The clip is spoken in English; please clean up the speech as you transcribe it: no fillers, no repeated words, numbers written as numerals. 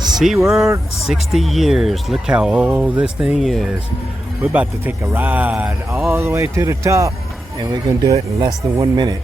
SeaWorld 60 years. Look how old this thing is. We're about to take a ride all the way to the top, and we're gonna do it in less than 1 minute.